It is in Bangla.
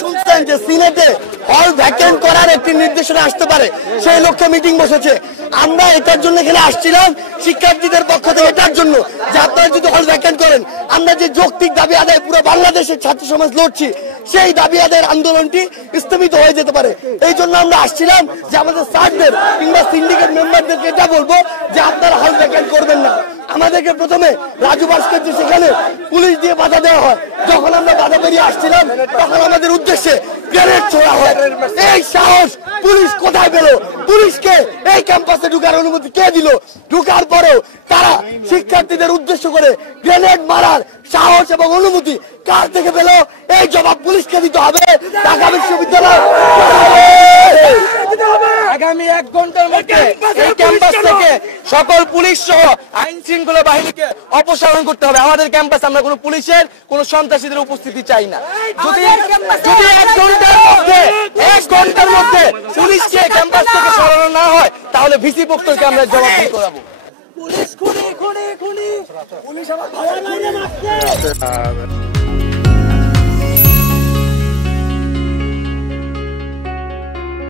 শুনছেন যে সিনেটে হল ভ্যাকেন্ট করার একটি নির্দেশনা আসতে পারে, সেই লক্ষ্যে মিটিং বসেছে। আমরা এটার জন্য এখানে আসছিলাম শিক্ষার্থীদের পক্ষ থেকে, এটার জন্য যে আপনারা যদি হল ভ্যাকেন্ট করেন, আমরা যে যৌক্তিক দাবি আদায় পুরো বাংলাদেশের ছাত্র সমাজ লড়ছি, সেই দাবি আদায়ের আন্দোলনটি স্থগিত হয়ে যেতে পারে। এই জন্য আমরা আসছিলাম যে আমাদের স্যারদের কিংবা সিন্ডিকেট মেম্বারদেরকে এটা বলবো যে আপনারা হল ভ্যাকেন্ট করবেন না। আমাদেরকে প্রথমে রাজু ভাস্কর্য সেখানে পুলিশ দিয়ে বাধা দেওয়া হয়, যখন আমরা বাধা পেরিয়ে আসছিলাম তখন আমাদের উদ্দেশ্যে গ্রেনেড ছোড়া হয়। এই সাহস পুলিশ কোথায় পেল? পুলিশকে এই ক্যাম্পাসে ঢুকার অনুমতি কে দিল? ঢুকার পরেও তারা শিক্ষার্থীদের উদ্দেশ্য করে গ্রেনেড মারার সাহস এবং অনুমতি কার থেকে পেল? এই জবাব পুলিশকে দিতে হবে। ঢাকা বিশ্ববিদ্যালয় আগামী 1 ঘন্টার মধ্যে এই ক্যাম্পাস থেকে সকল পুলিশ সহ আইন শৃঙ্খলা বাহিনীকে অপসারণ করতে হবে। আমাদের ক্যাম্পাসে আমরা কোনো পুলিশের কোনো সন্ত্রাসীদের উপস্থিতি চাই না। যদি 1 ঘন্টার মধ্যে পুলিশকে ক্যাম্পাস থেকে সরানো না হয়, তাহলে ভিসি পক্ষকে আমরা জবাবদিহি করাবো। পুলিশ খুনি পুলিশ আমার ভালো লাগে না।